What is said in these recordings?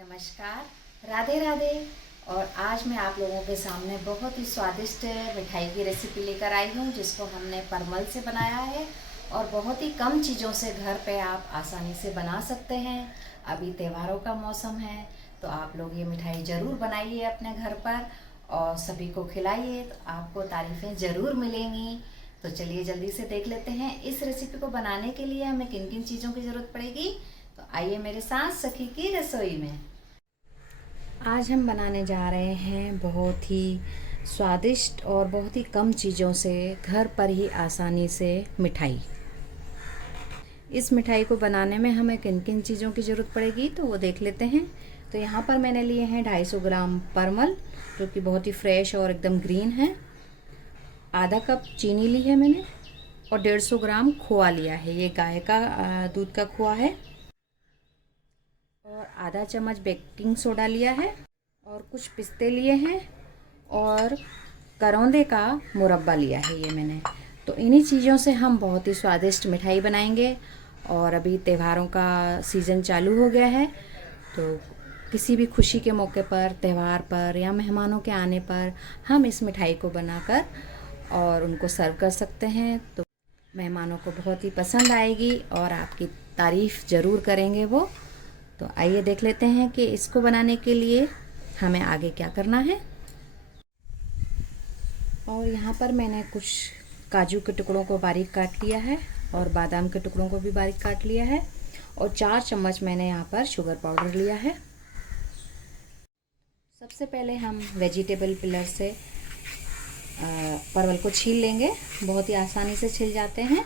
नमस्कार, राधे राधे। और आज मैं आप लोगों के सामने बहुत ही स्वादिष्ट मिठाई की रेसिपी लेकर आई हूँ, जिसको हमने परमल से बनाया है और बहुत ही कम चीज़ों से घर पे आप आसानी से बना सकते हैं। अभी त्योहारों का मौसम है, तो आप लोग ये मिठाई ज़रूर बनाइए अपने घर पर और सभी को खिलाइए, तो आपको तारीफ़ें ज़रूर मिलेंगी। तो चलिए जल्दी से देख लेते हैं इस रेसिपी को बनाने के लिए हमें किन किन चीज़ों की ज़रूरत पड़ेगी। तो आइए मेरे साथ सखी की रसोई में। आज हम बनाने जा रहे हैं बहुत ही स्वादिष्ट और बहुत ही कम चीज़ों से घर पर ही आसानी से मिठाई। इस मिठाई को बनाने में हमें किन किन चीज़ों की ज़रूरत पड़ेगी तो वो देख लेते हैं। तो यहाँ पर मैंने लिए हैं 250 ग्राम परमल, जो कि बहुत ही फ्रेश और एकदम ग्रीन है। आधा कप चीनी ली है मैंने और 150 ग्राम खोआ लिया है। ये गाय का दूध का खोआ है। और आधा चम्मच बेकिंग सोडा लिया है और कुछ पिस्ते लिए हैं और करौंदे का मुरब्बा लिया है ये मैंने। तो इन्हीं चीज़ों से हम बहुत ही स्वादिष्ट मिठाई बनाएंगे। और अभी त्योहारों का सीज़न चालू हो गया है, तो किसी भी खुशी के मौके पर, त्यौहार पर या मेहमानों के आने पर हम इस मिठाई को बनाकर और उनको सर्व कर सकते हैं। तो मेहमानों को बहुत ही पसंद आएगी और आपकी तारीफ़ ज़रूर करेंगे वो। तो आइए देख लेते हैं कि इसको बनाने के लिए हमें आगे क्या करना है। और यहाँ पर मैंने कुछ काजू के टुकड़ों को बारीक काट लिया है और बादाम के टुकड़ों को भी बारीक काट लिया है। और 4 चम्मच मैंने यहाँ पर शुगर पाउडर लिया है। सबसे पहले हम वेजिटेबल पिलर से परवल को छील लेंगे। बहुत ही आसानी से छिल जाते हैं।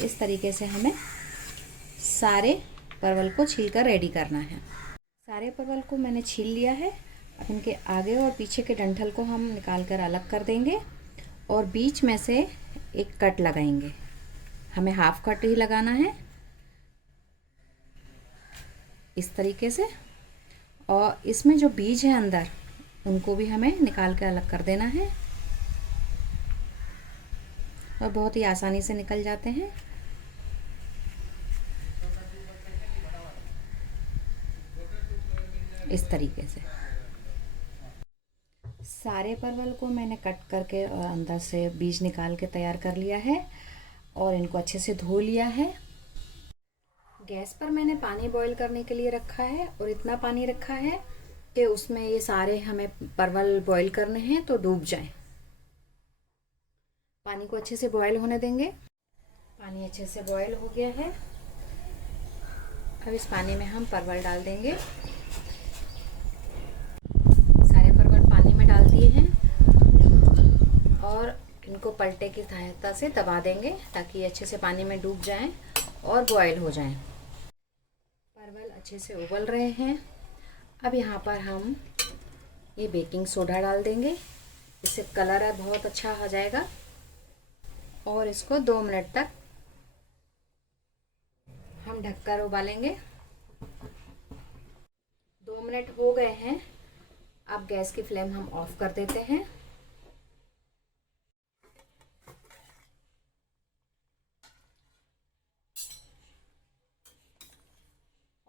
इस तरीके से हमें सारे परवल को छीलकर रेडी करना है। सारे परवल को मैंने छील लिया है। अब इनके आगे और पीछे के डंठल को हम निकाल कर अलग कर देंगे और बीच में से एक कट लगाएंगे। हमें हाफ कट ही लगाना है इस तरीके से। और इसमें जो बीज है अंदर, उनको भी हमें निकाल कर अलग कर देना है और बहुत ही आसानी से निकल जाते हैं। इस तरीके से सारे परवल को मैंने कट करके और अंदर से बीज निकाल के तैयार कर लिया है और इनको अच्छे से धो लिया है। गैस पर मैंने पानी बॉईल करने के लिए रखा है और इतना पानी रखा है कि उसमें ये सारे हमें परवल बॉईल करने हैं तो डूब जाएं। पानी को अच्छे से बॉईल होने देंगे। पानी अच्छे से बॉईल हो गया है। अब इस पानी में हम परवल डाल देंगे। और इनको पलटे की सहायता से दबा देंगे ताकि ये अच्छे से पानी में डूब जाएं और बॉयल हो जाएं। परवल अच्छे से उबल रहे हैं। अब यहाँ पर हम ये बेकिंग सोडा डाल देंगे। इससे कलर है बहुत अच्छा हो जाएगा। और इसको 2 मिनट तक हम ढककर उबालेंगे। 2 मिनट हो गए हैं। अब गैस की फ्लेम हम ऑफ कर देते हैं।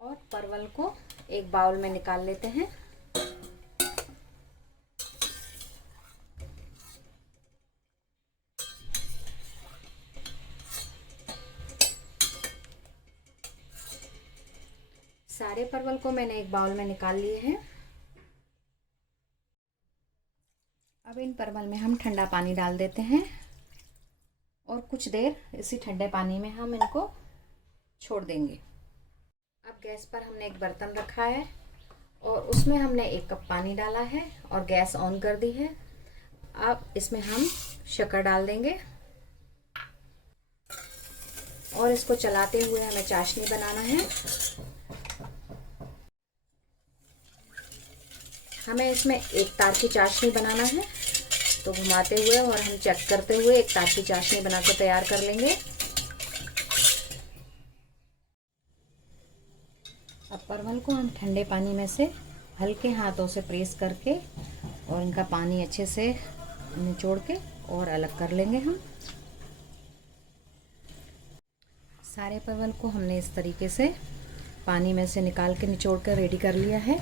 और परवल को एक बाउल में निकाल लेते हैं। सारे परवल को मैंने एक बाउल में निकाल लिए हैं। अब इन परवल में हम ठंडा पानी डाल देते हैं और कुछ देर इसी ठंडे पानी में हम इनको छोड़ देंगे। अब गैस पर हमने एक बर्तन रखा है और उसमें हमने 1 कप पानी डाला है और गैस ऑन कर दी है। अब इसमें हम शक्कर डाल देंगे और इसको चलाते हुए हमें चाशनी बनाना है। हमें इसमें एक तार की चाशनी बनाना है, तो घुमाते हुए और हम चेक करते हुए एक तार की चाशनी बनाकर तैयार कर लेंगे। अब परवल को हम ठंडे पानी में से हल्के हाथों से प्रेस करके और इनका पानी अच्छे से निचोड़ के और अलग कर लेंगे। हम सारे परवल को हमने इस तरीके से पानी में से निकाल के निचोड़ कर रेडी कर लिया है।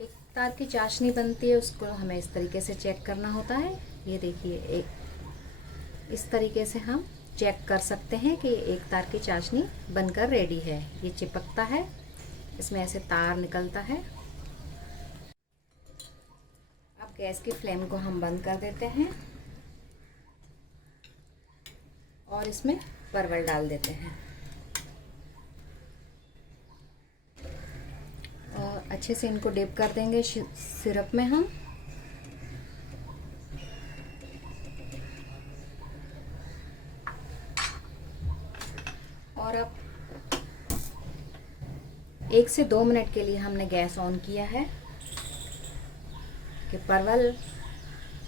एक तार की चाशनी बनती है, उसको हमें इस तरीके से चेक करना होता है। ये देखिए, एक इस तरीके से हम चेक कर सकते हैं कि एक तार की चाशनी बनकर रेडी है। ये चिपकता है, इसमें ऐसे तार निकलता है। अब गैस की फ्लेम को हम बंद कर देते हैं और इसमें परवल डाल देते हैं और अच्छे से इनको डिप कर देंगे सिरप में हम। और अब 1 से 2 मिनट के लिए हमने गैस ऑन किया है कि परवल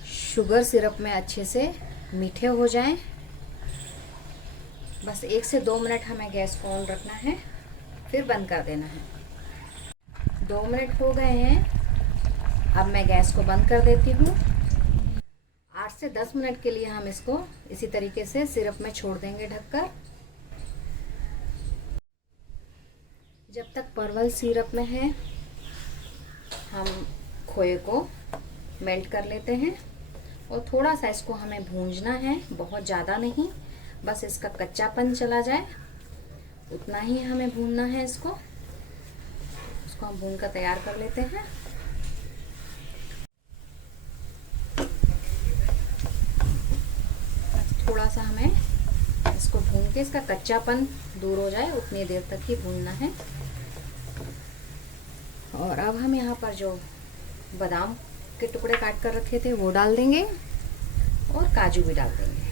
शुगर सिरप में अच्छे से मीठे हो जाएं। बस 1 से 2 मिनट हमें गैस को ऑन रखना है, फिर बंद कर देना है। 2 मिनट हो गए हैं, अब मैं गैस को बंद कर देती हूँ। 8 से 10 मिनट के लिए हम इसको इसी तरीके से सिरप में छोड़ देंगे ढककर। जब तक परवल सिरप में है, हम खोए को मेल्ट कर लेते हैं और थोड़ा सा इसको हमें भूंजना है, बहुत ज़्यादा नहीं, बस इसका कच्चापन चला जाए उतना ही हमें भूनना है। इसको हम भून कर तैयार कर लेते हैं। थोड़ा सा हमें इसको भून के इसका कच्चापन दूर हो जाए उतनी देर तक ही भूनना है। और अब हम यहाँ पर जो बादाम के टुकड़े काट कर रखे थे वो डाल देंगे और काजू भी डाल देंगे।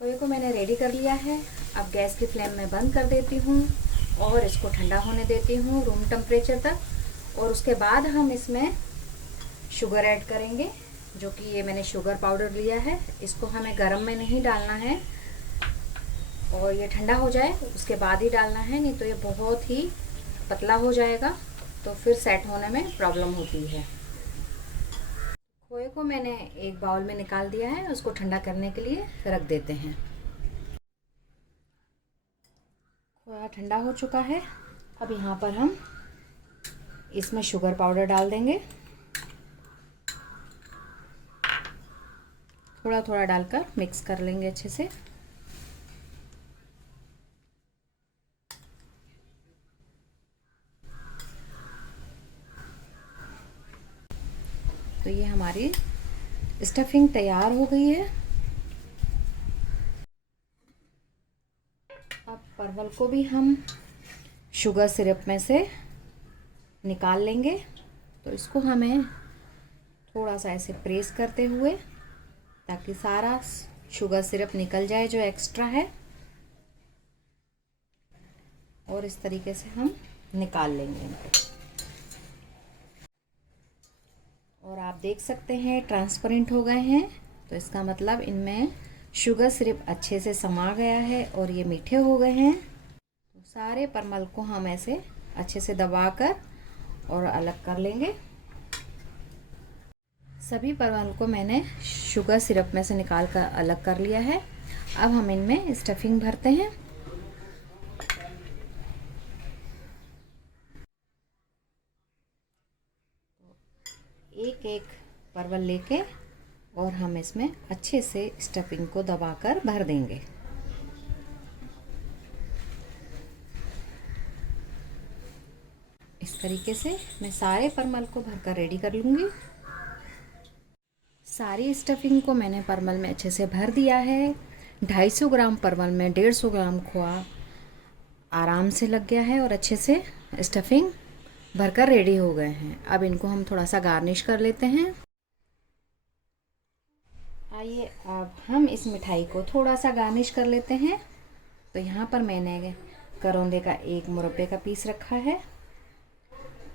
खोए को मैंने रेडी कर लिया है। अब गैस की फ्लेम में बंद कर देती हूँ और इसको ठंडा होने देती हूँ रूम टेम्परेचर तक। और उसके बाद हम इसमें शुगर ऐड करेंगे, जो कि ये मैंने शुगर पाउडर लिया है। इसको हमें गरम में नहीं डालना है और ये ठंडा हो जाए उसके बाद ही डालना है, नहीं तो ये बहुत ही पतला हो जाएगा तो फिर सेट होने में प्रॉब्लम होती है। खोए को मैंने एक बाउल में निकाल दिया है, उसको ठंडा करने के लिए रख देते हैं। खोया ठंडा हो चुका है। अब यहाँ पर हम इसमें शुगर पाउडर डाल देंगे, थोड़ा थोड़ा डालकर मिक्स कर लेंगे अच्छे से। तो ये हमारी स्टफिंग तैयार हो गई है। अब परवल को भी हम शुगर सिरप में से निकाल लेंगे। तो इसको हमें थोड़ा सा ऐसे प्रेस करते हुए, ताकि सारा शुगर सिरप निकल जाए जो एक्स्ट्रा है, और इस तरीके से हम निकाल लेंगे इनको। और आप देख सकते हैं ट्रांसपेरेंट हो गए हैं, तो इसका मतलब इनमें शुगर सिरप अच्छे से समा गया है और ये मीठे हो गए हैं। तो सारे परमल को हम ऐसे अच्छे से दबाकर और अलग कर लेंगे। सभी परवल को मैंने शुगर सिरप में से निकाल कर अलग कर लिया है। अब हम इनमें स्टफिंग भरते हैं। एक एक परवल लेके और हम इसमें अच्छे से स्टफिंग को दबाकर भर देंगे। इस तरीके से मैं सारे परमल को भरकर रेडी कर लूँगी। सारी स्टफिंग को मैंने परमल में अच्छे से भर दिया है। 250 ग्राम परमल में 150 ग्राम खोआ आराम से लग गया है और अच्छे से स्टफिंग भरकर रेडी हो गए हैं। अब इनको हम थोड़ा सा गार्निश कर लेते हैं। आइए अब हम इस मिठाई को थोड़ा सा गार्निश कर लेते हैं। तो यहाँ पर मैंने करौंदे का एक मुरब्बे का पीस रखा है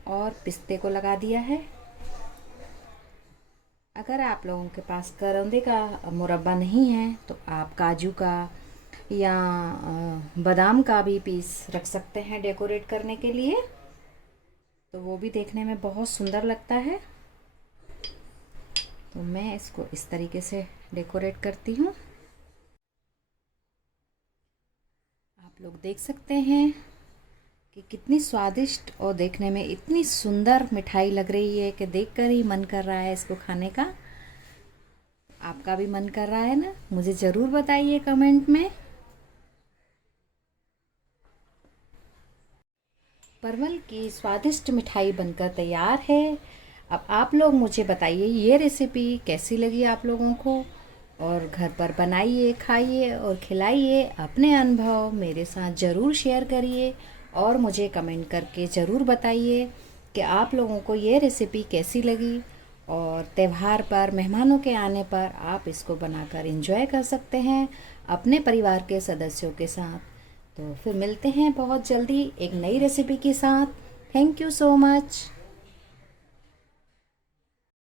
और पिस्ते को लगा दिया है। अगर आप लोगों के पास करौंदे का मुरब्बा नहीं है तो आप काजू का या बादाम का भी पीस रख सकते हैं डेकोरेट करने के लिए, तो वो भी देखने में बहुत सुंदर लगता है। तो मैं इसको इस तरीके से डेकोरेट करती हूँ। लोग देख सकते हैं कि कितनी स्वादिष्ट और देखने में इतनी सुंदर मिठाई लग रही है कि देखकर ही मन कर रहा है इसको खाने का। आपका भी मन कर रहा है ना? मुझे ज़रूर बताइए कमेंट में। परवल की स्वादिष्ट मिठाई बनकर तैयार है। अब आप लोग मुझे बताइए ये रेसिपी कैसी लगी आप लोगों को, और घर पर बनाइए, खाइए और खिलाइए। अपने अनुभव मेरे साथ ज़रूर शेयर करिए और मुझे कमेंट करके ज़रूर बताइए कि आप लोगों को ये रेसिपी कैसी लगी। और त्यौहार पर, मेहमानों के आने पर आप इसको बनाकर एंजॉय कर सकते हैं अपने परिवार के सदस्यों के साथ। तो फिर मिलते हैं बहुत जल्दी एक नई रेसिपी के साथ। Thank you so much.